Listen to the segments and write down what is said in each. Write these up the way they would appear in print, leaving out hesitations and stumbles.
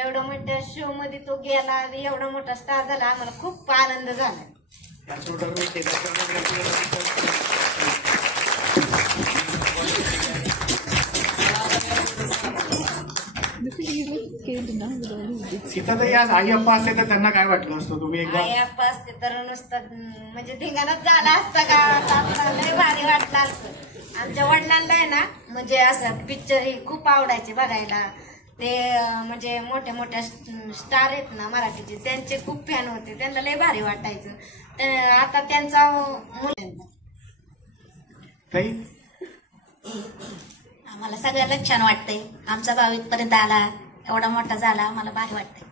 एवढा मोठ्या शो मध्ये तो गेला आणि एवढा मोठा स्टार झाला, आम्हाला खूप आनंद झाला. सीताताई आज आई अप्पा असते तर त्यांना काय वाटलं असतं? तुम्ही एकदा आई अप्पा असते तर नुसतं म्हणजे धिंगाणाच झाला असता का, आपल्याला लय भारी वाटलं असतं. आमच्या वडिलांना आहे ना म्हणजे असं पिक्चर ही खूप आवडायचे बघायला. ते म्हणजे मोठ्या मोठ्या स्टार आहेत ना मराठीचे, त्यांचे खूप फॅन होते, त्यांना लय भारी वाटायचं. आता त्यांचा मुलांना आम्हाला सगळ्यालाच छान वाटतंय. आमचा भाव इथपर्यंत आला, एवढा मोठा झाला, आम्हाला भारी वाटतंय.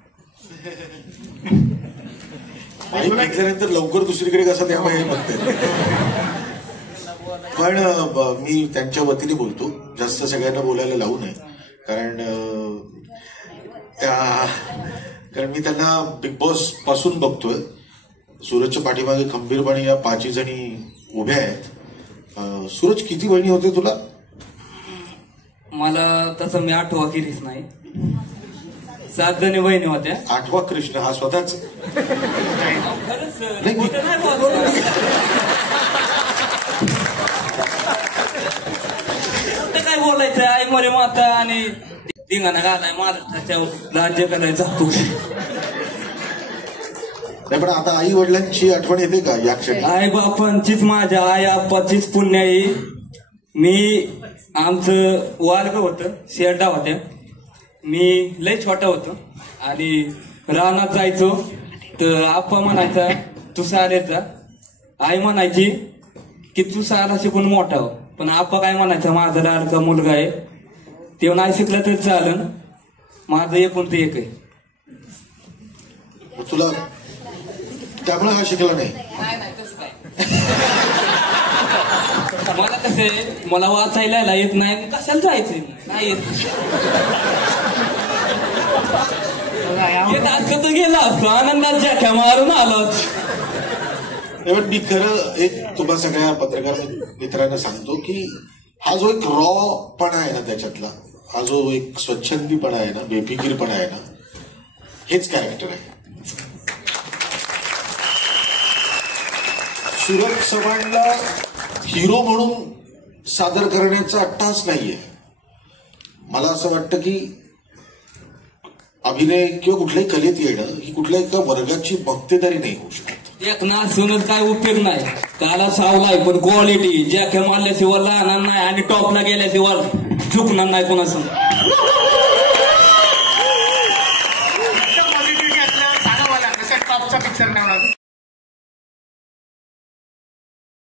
तर लवकर दुसरीकडे कसा द्यावा हे म्हणते. पण मी त्यांच्या वतीने बोलतो, जास्त सगळ्यांना बोलायला लावू नये. कारण मी त्यांना बिग बॉस पासून बघतोय. सूरजच्या पाठीमागे खंबीरपणे या 5 जणी उभ्या आहेत. सूरज, किती बहिणी होते तुला? मला तसं मी आठवा किरीच नाही, 7 जणी बहिणी होत्या. 8वा कृष्ण हा स्वतःच खरंच काय बोलायचं. आई मोरे माता आणि धिंगाणा घालाय महाराष्ट्राच्या राज्य करायचा तू. नाही, पण आता आई वडिलांची आठवण येते का या क्षणी? आई बापांचीच, माझ्या आई आप्पाचीच पुण्याई. मी आमचं वालग होतं, शेरडा होत्या. मी लय छोटा होतो आणि रानात जायचो तर आप्पा म्हणायचा तू शाळेचा. आई म्हणायची की तू शाळा शिकून मोठा हो. पण आप्पा काय म्हणायचा, माझा लाडका मुलगा आहे, ते नाही शिकला तरी चालन, माझं एकूण ते एक आहे. तुला त्यामुळे हा शिकला नाही? मला कसं आहे, मला वाचायला येत नाही, कशाला जायचंय, नाही येत. असं तर गेला असतो आनंदात जॅक्या मारून आलो. मी खरं एक तुम्हा सगळ्या पत्रकार मित्रांना सांगतो की हा जो एक रॉ पणा आहे ना त्याच्यातला, हा जो एक स्वच्छंदीपणा आहे ना, बेफिकीरपणा आहे ना, हेच कॅरेक्टर आहे. सूरज चव्हाणला हिरो म्हणून सादर करण्याचा अट्टास नाहीये. मला असं वाटतं की अभिनय किंवा कुठल्याही कलेत येणं ही कुठल्याही एका वर्गाची बक्तेदारी नाही होऊ शकत. एक नाचूनच काय उपयोग नाही, त्याला सावलाय पण क्वालिटी. जॅके मारल्याशिवाय लहान नाही आणि टॉपला गेल्याशिवाय झुकणार नाही कोणाचं. पॉझिटिव्हिटी असलं सांगावं लागलं. टॉपचा पिक्चर नाही.